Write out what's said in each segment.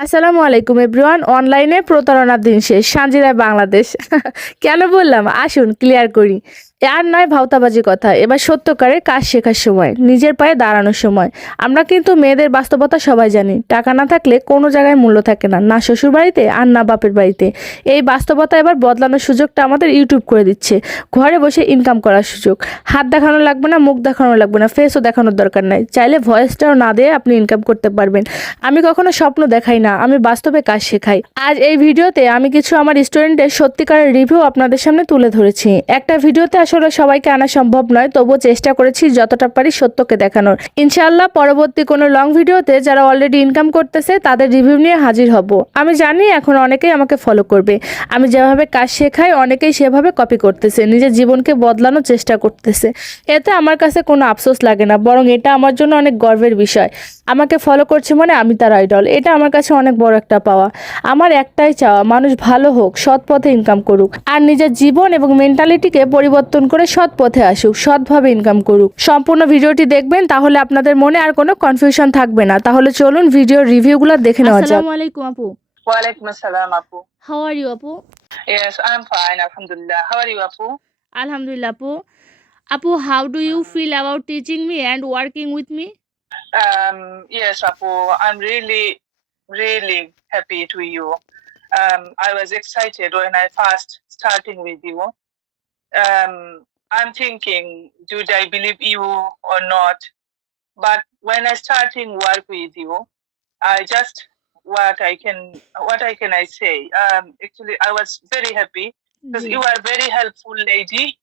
আসসালামু আলাইকুম এভরিওয়ান অনলাইনে প্রতারণার দিন শেষ সাঞ্জিরায় বাংলাদেশ। কেন বললাম? আসুন ক্লিয়ার করি। আর নয় ভাওতাবাজি কথা, এবার সত্যকারের কাজ শেখার সময়, নিজের পায়ে দাঁড়ানোর সময়। আমরা কিন্তু মেয়েদের বাস্তবতা সবাই জানি, টাকা না থাকলে কোনো জায়গায় মূল্য থাকে না না শ্বশুর বাড়িতে আর না বাপের বাড়িতে। এই বাস্তবতা এবার বদলানোর সুযোগটা আমাদের ইউটিউব করে দিচ্ছে, ঘরে বসে ইনকাম করার সুযোগ। হাত দেখানো লাগবে না, মুখ দেখানো লাগবে না ফেসও দেখানোর দরকার নাই, চাইলে ভয়েসটাও না দিয়ে আপনি ইনকাম করতে পারবেন। আমি কখনো স্বপ্ন দেখাই না, আমি বাস্তবে কাজ শেখাই। আজ এই ভিডিওতে আমি কিছু আমার স্টুডেন্টের সত্যিকারের রিভিউ আপনাদের সামনে তুলে ধরেছি। একটা ভিডিওতে আসলে সবাইকে আনা সম্ভব নয়, তবুও চেষ্টা করেছি যতটা পারি সত্যকে দেখানোর। ইনশাআল্লাহ পরবর্তী কোনো লং ভিডিওতে যারা অলরেডি ইনকাম করতেছে, তাদের রিভিউ নিয়ে হাজির হব। আমি জানি এখন অনেকেই আমাকে ফলো করবে। আমি যেভাবে কাজ শেখাই, অনেকেই সেভাবে কপি করতেছে, নিজের জীবনকে বদলানোর চেষ্টা করতেছে। এতে আমার কাছে কোনো আফসোস লাগে না, বরং এটা আমার জন্য অনেক গর্বের বিষয়। আমাকে ফলো করছে মানে আমি তার আইডল এটা আমার কাছে অনেক বড় একটা পাওয়া। আমার একটাই চাওয়া মানুষ ভালো হোক সৎ পথে ইনকাম করুক। আর নিজের জীবন এবং মেন্টালিটিকে পরিবর্তন করে সৎ পথে আসুক সৎভাবে ইনকাম করুক। সম্পূর্ণ ভিডিওটি দেখবেন তাহলে আপনাদের মনে আর কোনো কনফিউশন থাকবে না। তাহলে চলুন ভিডিওর রিভিউগুলো দেখে নেওয়া যাক। আসসালামু আলাইকুম আপু। Walaikum assalam, Apu. How are you আপু? Yes, I'm fine, Alhamdulillah. How are you, Apu? আলহামদুলিল্লাহ আপু। আপু how do you feel about teaching me and working with me Um, yes, Apu, I'm really, really happy to you. Um, I was excited when I first starting with you. Um, I'm thinking, do I believe you or not? But when I starting work with you, I just what I can, what I can I say? Um, actually, I was very happy because you are very helpful lady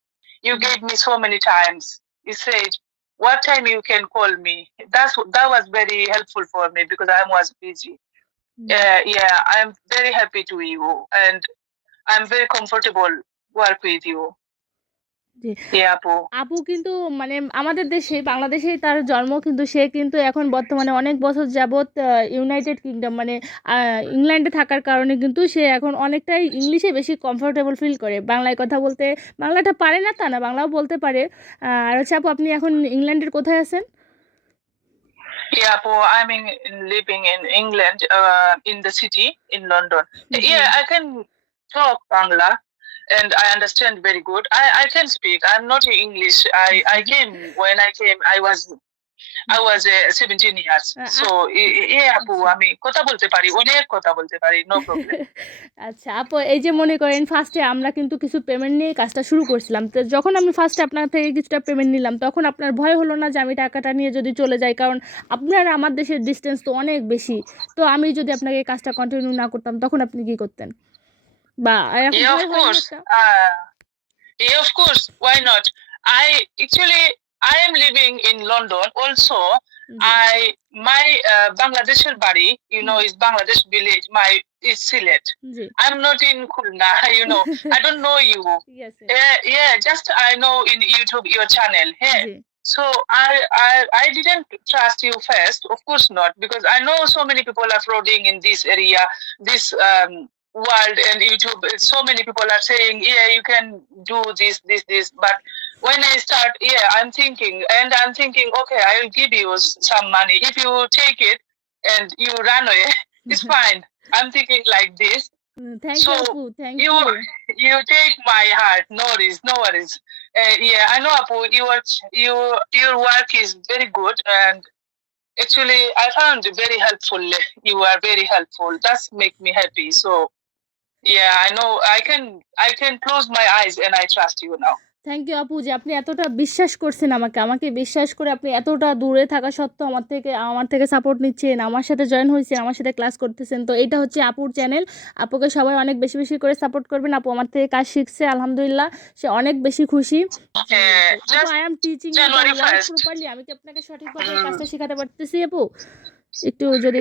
you gave me so many times you said what time you can call me? That's that was very helpful for me because i was busy. Uh, yeah i'm very happy to you and i'm very comfortable work with you জি। আপু। কিন্তু মানে আমাদের দেশে বাংলাদেশে তার জন্ম কিন্তু সে কিন্তু এখন বর্তমানে অনেক বছর যাবৎ ইউনাইটেড কিংডম মানে ইংল্যান্ডে থাকার কারণে কিন্তু সে এখন অনেকটাই ইংলিশে বেশি কমফোর্টেবল ফিল করে। বাংলায় কথা বলতে বাংলাটা পারে না তা না বাংলাও বলতে পারে। আর হচ্ছে আপু আপনি এখন ইংল্যান্ডের কোথায় আছেন? yeah Apu, i'm in, in living in england uh, in the city in london. yeah i can talk bangla and i understand very good. I i can speak. I'm not english. I i came when i came i was I was uh, 17 years. Uh, So, i- i- yeah, আপু আমি কথা বলতে পারি অনেক কথা বলতে পারি no problem আচ্ছা আপু এই যে মনে করেন ফার্স্টে আমরা কিন্তু কিছু পেমেন্ট নিয়ে কাজটা শুরু করছিলাম তো যখন আমি ফার্স্টে আপনার থেকে কিছুটা পেমেন্ট নিলাম তখন আপনার ভয় হলো না যে আমি টাকাটা নিয়ে যদি চলে যাই? কারণ আপনার আমার দেশের ডিস্টেন্স তো অনেক বেশি। তো আমি যদি আপনাকে কাজটা কন্টিনিউ না করতাম তখন আপনি কি করতেন? But I have yeah, of course. Uh, yeah, of course. Why not? I actually I am living in London. Also, mm-hmm. I my uh, Bangladeshir body, you know, is Bangladesh village. My is Silet. Mm-hmm. I'm not in Khulna. You know, I don't know you. Yes. yeah, Uh, yeah, just I know in YouTube your channel. Hey. Mm-hmm. So I, I I didn't trust you first, of course not, because I know so many people are frauding in this area, this um, world and YouTube, so many people are saying, yeah, you can do this, this, this. But when I start, yeah, I'm thinking, and I'm thinking, okay, I'll give you some money. If you take it and you run away, it's fine. I'm thinking like this. Mm, thank so you, Thank you, you. Take my heart. No worries, no worries. Uh, yeah, I know, Apu. Your you, your work is very good, and actually, I found very helpful. You are very helpful. That's make me happy. So yeah i know. I can i can close my eyes and i trust you now. Thank you আপু যে আপনি এতটা বিশ্বাস করছেন আমাকে। আমাকে বিশ্বাস করে আপনি এতটা দূরে থাকা সত্ত্বেও আমার থেকে আমার থেকে সাপোর্ট নিচ্ছেন আমার সাথে জয়েন হয়েছেন আমার সাথে ক্লাস করতেছেন। তো এটা হচ্ছে আপুর চ্যানেল আপুকে সবাই অনেক বেশি বেশি করে সাপোর্ট করবেন। আপু আমার থেকে কাজ শিখছে আলহামদুলিল্লাহ। সে অনেক বেশি খুশি। I am teaching January 1st. Properly আমি কি আপনাকে সঠিকভাবে। কাজটা শেখাতে পারতেছি আপু? একটু যদি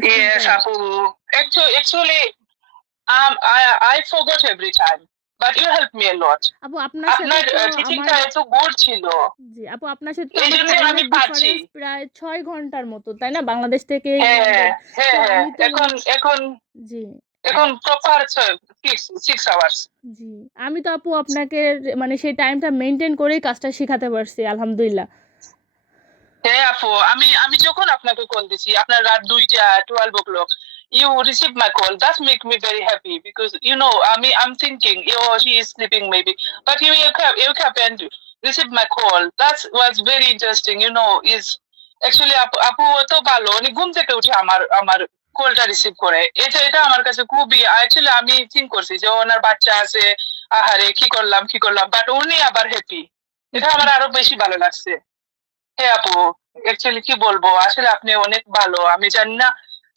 um i i forgot every time but you helped me a lot. আপু আপনার সাথে তো টিচিংটা আমার এত ছিল। জি আপু আপনার সাথে তো এই আমার জন্যই আমি পারছি। প্রায় ছয় ঘণ্টার মতো তাই না? বাংলাদেশ থেকে হ্যাঁ ইংল্যান্ডের। হ্যাঁ তো হ্যাঁ আমি তো- এখন এখন জি। এখন প্রপার সিক্স সিক্স আওয়ার্স জি আমি তো আপু আপনাকে মানে সেই টাইমটা মেনটেন করেই কাজটা শেখাতে পারছি আলহামদুলিল্লাহ। হ্যাঁ আপু আমি আমি যখন আপনাকে কল দিছি আপনার রাত দুইটা twelve o'clock you receive my call. That make me very happy because you know, I mean, I'm thinking, oh, she is sleeping maybe, but you you can you can receive my call. That was very interesting. You know, is actually আপু আপু তো ভালো উনি ঘুম থেকে উঠে আমার আমার কলটা রিসিভ করে এটা এটা আমার কাছে খুবই অ্যাকচুয়ালি আমি থিঙ্ক করছি যে ওনার বাচ্চা আছে আহারে কি করলাম কি করলাম বাট উনি আবার হ্যাপি এটা আমার আরও বেশি ভালো লাগছে হ্যাঁ আপু অ্যাকচুয়ালি কি বলব আসলে আপনি অনেক ভালো আমি জানি না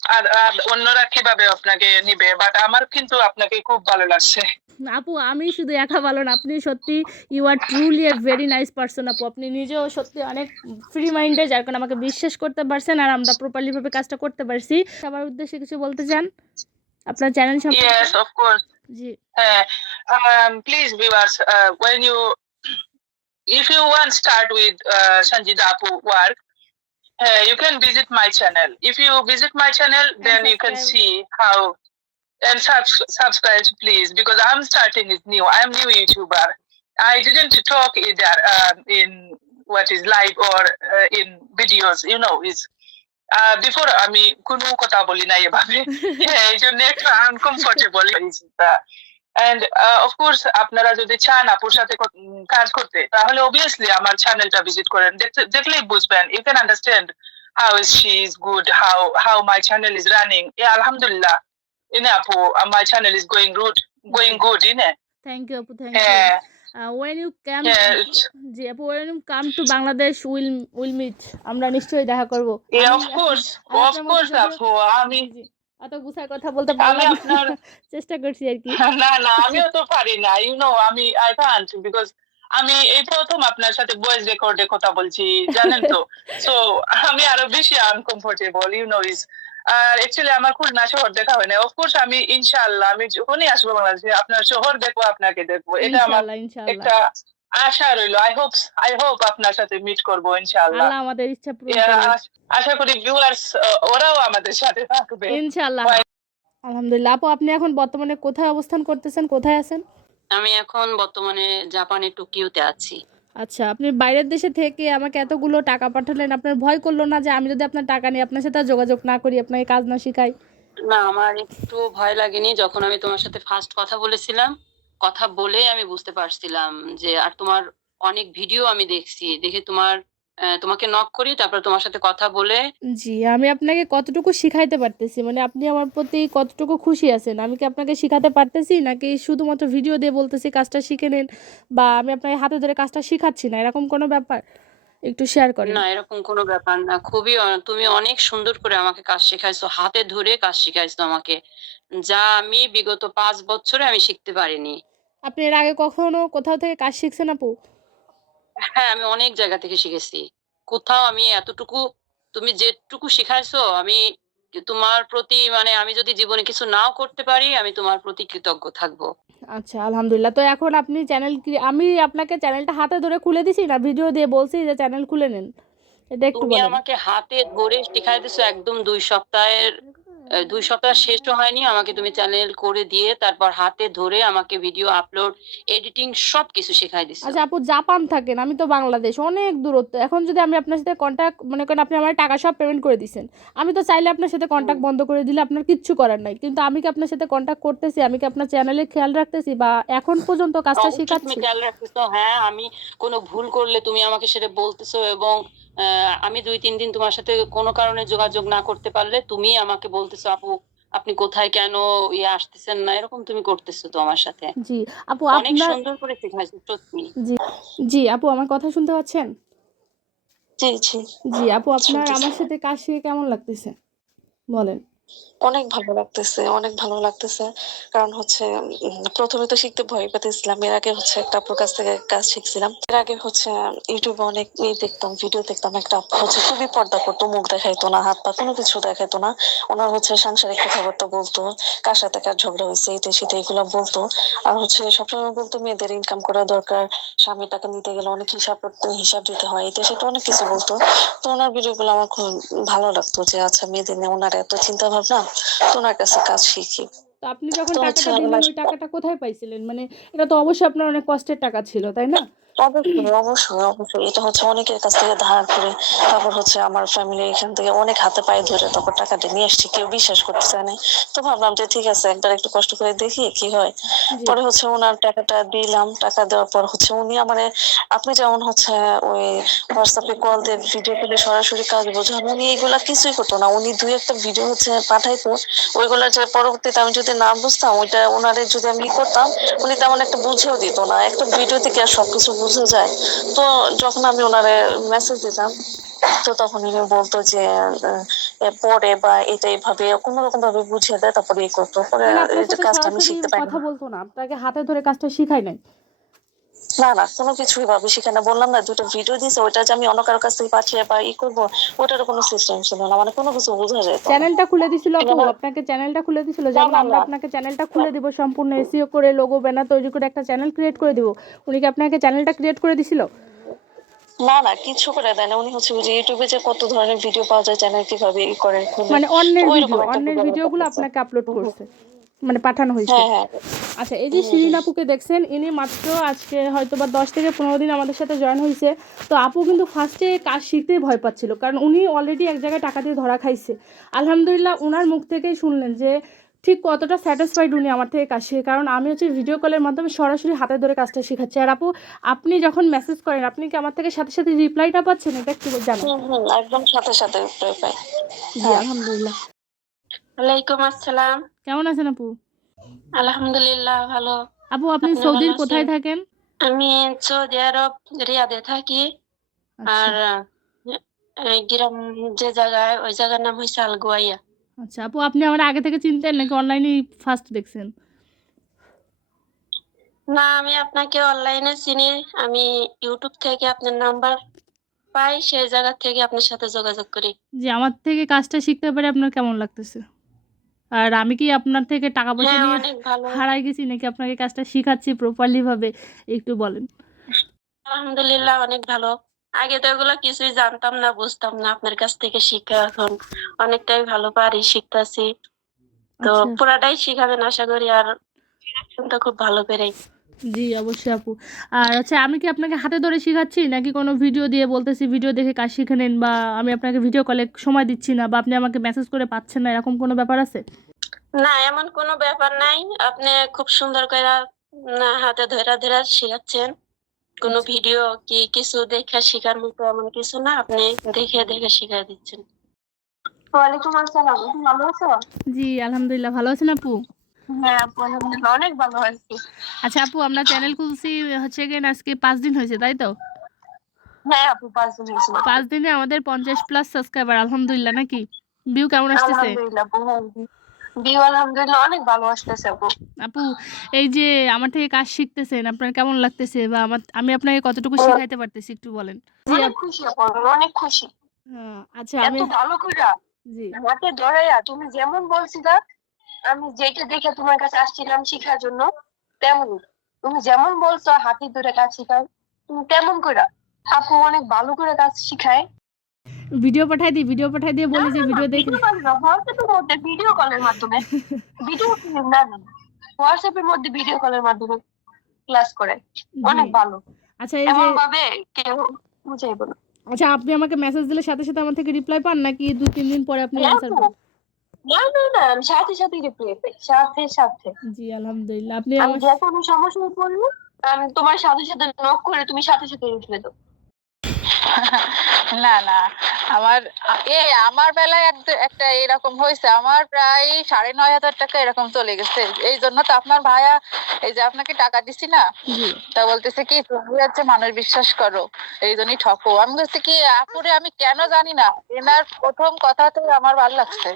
আর আর অন্যরা কীভাবে আপনাকে নিবে? বাট আমার কিন্তু আপনাকে খুব ভালো লাগছে। আপু আমি শুধু একা ভালো না আপনি সত্যি you are truly a very nice person আপু। আপনি নিজেও সত্যি অনেক ফ্রি মাইন্ডে যার কারণে আমাকে বিশ্বাস করতে পারছেন আর আমরা প্রপারলি ভাবে কাজটা করতে পারছি। সবার উদ্দেশ্যে কিছু বলতে চান? আপনার চ্যানেল সম্পর্কে? ইয়েস অফ কোর্স জি। Uh, um, please, viewers, uh, when you, if you want start with uh, Sanjida Apu work, uh, you can visit my channel. If you visit my channel, then you can subscribe. see how and subs- subscribe, please, because I'm starting is new. I'm new YouTuber. I didn't talk either um, in what is live or uh, in videos. You know, is uh, before আমি কোনো কথা বলি না এভাবে হ্যাঁ, এই জন্য একটু আনকমফোর্টেবল এন্ড অফ কোর্স আপনারা যদি চান আপুর সাথে কাজ করতে তাহলে অবভিয়াসলি আমার চ্যানেলটা ভিজিট করেন। দেখলেই বুঝবেন। You can understand how is she is good how how my channel is running a আলহামদুলিল্লাহ। ইনে আপু my channel is going good going good ইনে থ্যাংক ইউ আপু থ্যাংক ইউ ওয়েন ইউ হ্যাঁ জি আপু when you come to Bangladesh will will meet আমরা নিশ্চয়ই দেখা করব। অফ কোর্স অফ কোর্স আপু আমি এত গুছায় কথা বলতে পারলাম চেষ্টা করছি আর কি। না না আমিও তো পারি না। ইউ নো আমি আই কান্ট বিকজ আমি এই প্রথম আপনার সাথে ভয়েস রেকর্ডে কথা বলছি জানেন তো? সো আমি আরও বেশি আনকমফোর্টেবল ইউ নো ইজ আর অ্যাকচুয়ালি আমার খুলনা শহর দেখা হয় না। অফকোর্স আমি ইনশাআল্লাহ আমি যখনই আসব বাংলাদেশে আপনার শহর দেখব আপনাকে দেখব। এটা আমার একটা আশা রইল। আই হোপ আই হোপ আপনার সাথে মিট করব ইনশাআল্লাহ। আল্লাহ আমাদের ইচ্ছা পূরণ করুন আশা করি ভিউয়ার্স ওরাও আমাদের সাথে থাকবে। ইনশাআল্লাহ। আলহামদুলিল্লাহ। আপু আপনি এখন বর্তমানে কোথায় অবস্থান করতেছেন? কোথায় আছেন? আমি এখন বর্তমানে জাপানে টোকিওতে আছি। আচ্ছা আপনি বাইরের দেশে থেকে আমাকে এতগুলো টাকা পাঠালেন আপনার ভয় করল না যে আমি যদি আপনার টাকা নিয়ে আপনার সাথে যোগাযোগ না করি আপনাকে কাজ না শিখাই? না আমার একটু ভয় লাগেনি। যখন আমি তোমার সাথে ফার্স্ট কথা বলেছিলাম কথা বলে আমি বুঝতে পারছিলাম যে আর তোমার অনেক ভিডিও আমি দেখছি দেখে তোমার তোমাকে নক করি তারপর তোমার সাথে কথা বলে জি আমি আপনাকে কতটুকু শিখাইতে পারতেছি? মানে আপনি আমার প্রতি কতটুকু খুশি আছেন? আমি কি আপনাকে শিখাতে পারতেছি? নাকি শুধুমাত্র ভিডিও দিয়ে বলতেছি কাজটা শিখে নেন? বা আমি আপনাকে হাতে ধরে কাজটা শিখাচ্ছি না? এরকম কোনো ব্যাপার? একটু শেয়ার করেন। না এরকম কোনো ব্যাপার না। খুবই তুমি অনেক সুন্দর করে আমাকে কাজ শেখাইছো হাতে ধরে কাজ শিখাইছো আমাকে। যা আমি বিগত পাঁচ বছরে আমি শিখতে পারিনি। আপনি এর আগে কখনো কোথাও থেকে কাজ শিখছেন আপু? হ্যাঁ আমি অনেক জায়গা থেকে শিখেছি। কোথাও আমি এতটুকু তুমি যেটুকু শিখাইছো আমি তোমার প্রতি মানে আমি যদি জীবনে কিছু নাও করতে পারি আমি তোমার প্রতি কৃতজ্ঞ থাকব। আচ্ছা আলহামদুলিল্লাহ। তো এখন আপনি চ্যানেল আমি আপনাকে চ্যানেলটা হাতে ধরে খুলে দিছি না? ভিডিও দিয়ে বলছি যে চ্যানেল খুলে নেন। এটা একটু তুমি বলেন। আমাকে হাতে ধরে শিখাই দিছো একদম দুই সপ্তাহের দুই সপ্তাহ শেষও হয়নি। আমাকে তুমি চ্যানেল করে দিয়ে তারপর হাতে ধরে আমাকে ভিডিও আপলোড এডিটিং সব কিছু শেখাই দিছো। আচ্ছা আপু জাপান থাকেন আমি তো বাংলাদেশ অনেক দূরত্ব। এখন যদি আমি আপনার সাথে কন্ট্যাক্ট মনে করেন আপনি আমার টাকা সব পেমেন্ট করে দিচ্ছেন আমি তো চাইলে আপনার সাথে কন্ট্যাক্ট বন্ধ করে দিলে আপনার কিচ্ছু করার নাই। কিন্তু আমি কি আপনার সাথে কন্ট্যাক্ট করতেছি? আমি কি আপনার চ্যানেলে খেয়াল রাখতেছি? বা এখন পর্যন্ত কাজটা তুমি শেখাচ্ছি খেয়াল রাখতেছো হ্যাঁ আমি কোনো ভুল করলে তুমি আমাকে সেটা বলতেছো এবং আমি দুই তিন দিন তোমার সাথে কোনো কারণে যোগাযোগ না করতে পারলে তুমি আমাকে বলতেছো আপু আপনি কোথায় কেন ইয়ে আসতেছেন না? এরকম তুমি করতেছো তো আমার সাথে। জি আপু অনেক সুন্দর করে শেখাইছো সত্যি জি জি আপু আমার কথা শুনতে পাচ্ছেন? জি জি। জি আপু আপনার আমার সাথে কাজ শিখে কেমন লাগতেছে? বলেন। অনেক ভালো লাগতেছে, অনেক ভালো লাগতেছে। কারণ হচ্ছে প্রথমে তো শিখতে ভয় পেতেছিলাম এর আগে হচ্ছে একটা আপুর কাছ থেকে কাজ শিখছিলাম। এর আগে হচ্ছে, ইউটিউবে অনেক ই দেখতাম, ভিডিও দেখতাম, একটা হচ্ছে খুবই পর্দা করতো, মুখ দেখাইতো না, হাত পা কোনো কিছু দেখাইতো না। ওনার হচ্ছে সাংসারিক কথাবার্তা বলতো, কার সাথে কার ঝগড়া হয়েছে এটা সেটা এগুলো বলতো। আর হচ্ছে, সবসময় বলতো, মেয়েদের ইনকাম করা দরকার, স্বামী টাকা নিতে গেলে অনেক হিসাব করতে, হিসাব দিতে হয় এটা সেটা অনেক কিছু বলতো। তো ওনার ভিডিওগুলো আমার খুব ভালো লাগতো যে আচ্ছা মেয়েদের নিয়ে ওনার এত চিন্তা ভাবনা ওনার কাছে কাজ শিখি। তো আপনি যখন টাকাটা দিলেন ওই টাকাটা কোথায় পাইছিলেন? মানে এটা তো অবশ্যই আপনার অনেক কষ্টের টাকা ছিল তাই না? অবশ্যই অবশ্যই অবশ্যই। এটা হচ্ছে অনেকের কাছ থেকে ধার করে তারপর হচ্ছে আমার ফ্যামিলি এখান থেকে অনেক হাতে পায়ে ধরে তারপর টাকাটা নিয়ে আসছি কেউ বিশ্বাস করতে চায় না। তো ভাবলাম যে ঠিক আছে একবার একটু কষ্ট করে দেখি কি হয়। পরে হচ্ছে ওনার টাকাটা দিলাম টাকা দেওয়ার পর হচ্ছে উনি আমারে আপনি যেমন হচ্ছে ওই হোয়াটসঅ্যাপে কল দিয়ে ভিডিও করে সরাসরি কাজ বোঝান উনি এইগুলা কিছুই করতো না। উনি দুই একটা ভিডিও হচ্ছে পাঠাইতো ওইগুলা যে পরবর্তীতে আমি যদি না বুঝতাম ওইটা ওনারে যদি আমি করতাম উনি তেমন একটা বুঝেও দিত না। একটা ভিডিও থেকে আর সবকিছু বুঝে যায়। তো যখন আমি ওনারে মেসেজ দিতাম তো তখন উনি বলতো যে পরে বা এটা এইভাবে কোনো রকম ভাবে বুঝিয়ে দেয় তারপরে এ করতো। পরে মানে কাজটা আমি শিখতে পারি কথা বলতো না আপনাকে হাতে ধরে কাজটা শিখাই নাই। না না কোনো কিছুই ভাবে সেখানে বললাম না দুটো ভিডিও দিয়েছে ওইটা যে আমি অন্য কারও কাছ থেকে পাঠিয়ে বা ই করব ওটারও কোনো সিস্টেম ছিল না মানে কোনো কিছু বোঝা না। চ্যানেলটা খুলে দিছিল আপু আপনাকে চ্যানেলটা খুলে দিছিল যেমন আমরা আপনাকে চ্যানেলটা খুলে দিব সম্পূর্ণ এসিও করে লোগো ব্যানার তৈরি করে একটা চ্যানেল ক্রিয়েট করে দিব উনি কি আপনাকে চ্যানেলটা ক্রিয়েট করে দিছিল? না না কিছু করে দেয় না উনি হচ্ছে যে ইউটিউবে যে কত ধরনের ভিডিও পাওয়া যায় চ্যানেল কীভাবে ই করে মানে অন্যের ভিডিও অন্যের ভিডিওগুলো আপনাকে আপলোড করছে। মানে পাঠানো হয়েছে। হ্যাঁ হ্যাঁ। আচ্ছা এই যে শিরিন আপুকে দেখছেন ইনি মাত্র আজকে হয়তো বা দশ থেকে পনেরো দিন আমাদের সাথে জয়েন হয়েছে। তো আপু কিন্তু ফার্স্টে কাজ শিখতে ভয় পাচ্ছিল কারণ উনি অলরেডি এক জায়গায় টাকা দিয়ে ধরা খাইছে। আলহামদুলিল্লাহ ওনার মুখ থেকেই শুনলেন যে ঠিক কতটা স্যাটিসফাইড উনি আমার থেকে কাজ শিখে কারণ আমি হচ্ছে ভিডিও কলের মাধ্যমে সরাসরি হাতে ধরে কাজটা শেখাচ্ছি। আর আপু আপনি যখন মেসেজ করেন আপনি কি আমার থেকে সাথে সাথে রিপ্লাইটা পাচ্ছেন? এটা একটু জানান। একদম সাথে সাথে reply পাই। আলহামদুলিল্লাহ। ওয়ালাইকুম আসসালাম। কেমন আছেন আপু? আলহামদুলিল্লাহ ভালো। আপু আপনি সৌদির কোথায় থাকেন? আমি সৌদি আরব রিয়াদে থাকি। আর আচ্ছা গ্রাম যে জায়গায় ওই জায়গার নাম হয়েছে আলগুয়াইয়া। আচ্ছা আপু আপনি আমার আগে থেকে চিনতেন নাকি অনলাইনে ফার্স্ট দেখছেন? না আমি আপনাকে অনলাইনে চিনি। আমি ইউটিউব থেকে আপনার নাম্বার পাই সেই জায়গা থেকে আপনার সাথে যোগাযোগ করি। যে আমার থেকে কাজটা শিখতে পারে আপনার কেমন লাগতেছে? আর আমি কি আপনার থেকে টাকা পয়সা হ্যাঁ নিয়ে হারাই গেছি নাকি আপনাকে কাজটা শিখাচ্ছি প্রপারলি ভাবে? একটু বলেন। আলহামদুলিল্লাহ অনেক ভালো। আগে তো এগুলো কিছুই জানতাম না বুঝতাম না আপনার কাছ থেকে শিখে এখন। অনেকটাই ভালো পারি শিখতেছি। তো আচ্ছা। পুরাটাই শিখাবেন আশা করি আর তো খুব ভালো করে জি অবশ্যই আপু। আর আচ্ছা আমি কি আপনাকে হাতে ধরে শেখাচ্ছি? নাকি কোনো ভিডিও দিয়ে বলতেছি ভিডিও দেখে কাজ শিখে নেন বা আমি আপনাকে ভিডিও কলে সময় দিচ্ছি না বা আপনি আমাকে মেসেজ করে পাচ্ছেন না এরকম কোনো ব্যাপার আছে? না এমন কোনো ব্যাপার নাই। আপনি খুব সুন্দর করে না হাতে ধরে ধরে শেখাচ্ছেন। কোনো ভিডিও কি কিছু দেখে শেখার মতো এমন কিছু না আপনি দেখে দেখে শিখাই দিচ্ছেন। ওয়ালাইকুম আসসালাম ভালো আছো? জি আলহামদুলিল্লাহ ভালো আছেন আপু? অনেক ভালো আছি আচ্ছা আপু আমরা চ্যানেল খুলছি হচ্ছে আজকে পাঁচ দিন হয়েছে তাই তো? হ্যাঁ আপু পাঁচ দিন হয়েছিল পাঁচ দিনে আমাদের পঞ্চাশ প্লাস সাবস্ক্রাইবার আলহামদুলিল্লাহ নাকি? ভিউ কেমন আসতেছে? হ্যাঁ আলহামদুলিল্লাহ অনেক ভালো আসতেছে আপু। আপু এই যে আমার থেকে কাজ শিখতেছেন আপনার কেমন লাগতেছে? বা আমার আমি আপনাকে কতটুকু শিখাইতে পারতেছি একটু বলেন। অনেক খুশি আপু অনেক খুশি। হ্যাঁ, আচ্ছা আমি ভালো করে জি। হাতে তুমি যেমন বলছিলা আমি যেটা দেখে তোমার কাছে আসছিলাম শেখার জন্য তেমনই তুমি যেমন বলছো হাতে ধরে কাজ শেখাও। তুমি তেমন করে আপু অনেক ভালো করে কাজ শিখায়। ভিডিও পাঠাই দিই ভিডিও পাঠাই দিয়ে বলি যে ভিডিও দেখে ভিডিও কলের মাধ্যমে। ভিডিও না না হোয়াটসঅ্যাপের মধ্যে ভিডিও কলের মাধ্যমে ক্লাস করে। অনেক ভালো। আচ্ছা এই যে ভাবে কেউ বুঝাইবো না। আচ্ছা আপনি আমাকে মেসেজ দিলে সাথে সাথে আমার থেকে রিপ্লাই পান নাকি দুই তিন দিন পরে আপনি অ্যান্সার না না না আমি সাথে সাথে রিপ্লাই পাই সাথে সাথে। জি আলহামদুলিল্লাহ। আপনি আমি যে কোনো সমস্যায় পড়লে আমি তোমার সাথে সাথে নক করে তুমি সাথে সাথে রিপ্লাই দাও। না না। আমার এ আমার বেলায় একটা এরকম হয়েছে। আমার প্রায় সাড়ে নয় হাজার টাকা এরকম চলে গেছে। এই জন্য তো আপনার ভাইয়া এই যে আপনাকে টাকা দিছি না তা বলতেছে কি তুমি হচ্ছে মানুষ বিশ্বাস করো এই জন্যই ঠকো। আমি বলছি কি আপুরে আমি কেন জানি না এনার প্রথম কথাতে আমার ভালো লাগছে।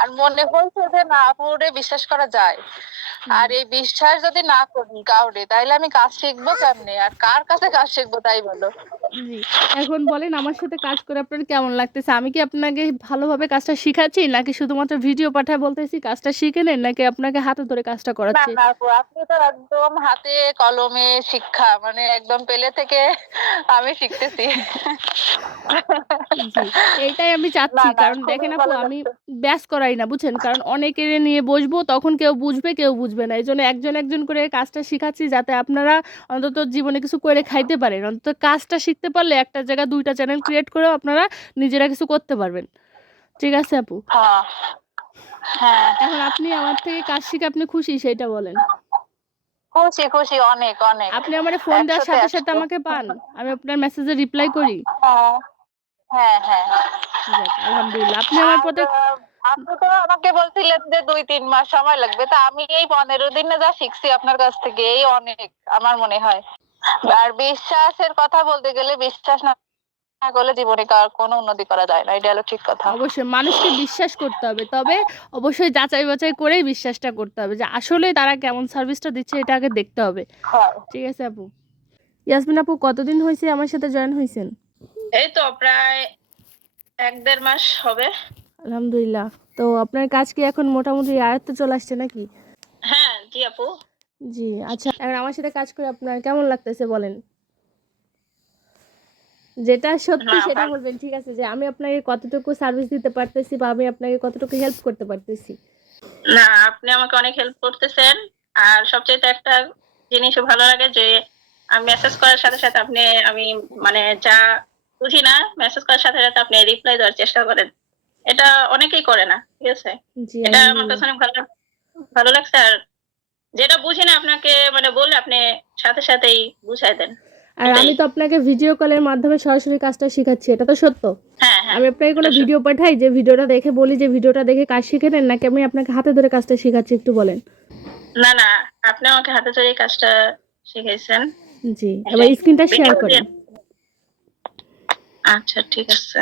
আর মনে হয়েছে যে না আপুরে বিশ্বাস করা যায়। আর এই বিশ্বাস যদি না করি কাউরে তাইলে আমি কাজ শিখব কেমনে? আর কার কাছে কাজ শিখব তাই বলো? জি। এখন বলেন আমার সাথে কাজ করে আপনার কেমন লাগতেছে? আমি কি আপনাকে ভালোভাবে কাজটা শিখাচ্ছি? নাকি শুধুমাত্র ভিডিও পাঠায় বলতেছি কাজটা শিখে নেন? নাকি আপনাকে হাতে ধরে কাজটা করাচ্ছি না আপু আপনি তো একদম হাতে কলমে শিক্ষা মানে একদম পেলে থেকে আমি শিখতেছি। এইটাই আমি চাচ্ছি। কারণ দেখেন আপু আমি ব্যাস করাই না বুঝছেন? কারণ অনেকের নিয়ে বসবো তখন কেউ বুঝবে কেউ বুঝবে না। এই জন্য একজন একজন করে কাজটা শিখাচ্ছি যাতে আপনারা অন্তত জীবনে কিছু করে খাইতে পারেন। অন্তত কাজটা শিখতে পারলে একটা জায়গায় দুইটা চ্যানেল ক্রিয়েট করেও আপনারা নিজেরা কিছু করতে পারবেন। ঠিক আছে আপু? হ্যাঁ। হ্যাঁ। এখন আপনি আমার থেকে কাজ শিখে আপনি খুশি সেটা বলেন। খুশি খুশি অনেক অনেক। আপনি আমার ফোন দেওয়ার সাথে সাথে আমাকে পান আমি আপনার মেসেজে রিপ্লাই করি। হ্যাঁ হ্যাঁ হ্যাঁ। আলহামদুলিল্লাহ। আপনি আমার আপনি তো আমাকে বলছিলেন যে দুই তিন মাস সময় লাগবে। তা আমি এই পনেরো দিনে যা শিখছি আপনার কাছ থেকে এই অনেক আমার মনে হয়। আর বিশ্বাসের কথা বলতে গেলে বিশ্বাস না না করলে জীবনে কার কোনো উন্নতি করা যায় না এটা হলো ঠিক কথা। অবশ্যই মানুষকে বিশ্বাস করতে হবে তবে অবশ্যই যাচাই বাছাই করেই বিশ্বাসটা করতে হবে যে আসলে তারা কেমন সার্ভিসটা দিচ্ছে এটা আগে দেখতে হবে। ঠিক আছে আপু। ইয়াসমিন আপু কতদিন হয়েছে আমার সাথে জয়েন হয়েছেন? এই তো প্রায় এক দেড় মাস হবে। আলহামদুলিল্লাহ। তো আপনার কাজ কি এখন মোটামুটি আয়ত্তে চলে আসছে নাকি? হ্যাঁ জি আপু। জি আচ্ছা। এখন আমার সাথে কাজ করে আপনার কেমন লাগতেছে বলেন? যেটা সত্যি হ্যাঁ, সেটা বলবেন ঠিক আছে? যে আমি আপনাকে কতটুকু সার্ভিস দিতে পারতেছি বা আমি আপনাকে কতটুকু হেল্প করতে পারতেছি? না আপনি আমাকে অনেক হেল্প করতেছেন। আর সবচেয়ে একটা জিনিস ভালো লাগে যে আমি মেসেজ করার সাথে সাথে আপনি আমি মানে যা বুঝি না মেসেজ করার সাথে সাথে আপনি রিপ্লাই দেওয়ার চেষ্টা করেন। এটা অনেকেই করে না ঠিক আছে? এটা আমার কাছে অনেক ভালো ভালো লাগছে। আর যেটা বুঝি না আপনাকে মানে বললে আপনি সাথে সাথেই বুঝাই দেন। আর আমি তো আপনাকে ভিডিও কলের মাধ্যমে সরাসরি কাজটা শেখাচ্ছি এটা তো সত্য। হ্যাঁ হ্যাঁ। আমি আপনাকে কোনো ভিডিও পাঠাই যে ভিডিওটা দেখে বলি যে ভিডিওটা দেখে কাজ শিখে নেন নাকি আমি আপনাকে হাতে ধরে কাজটা শেখাচ্ছি একটু বলেন? না না আপনি আমাকে হাতে ধরে কাজটা শিখাইছেন। জি এবার স্ক্রিনটা শেয়ার করেন। আচ্ছা ঠিক আছে।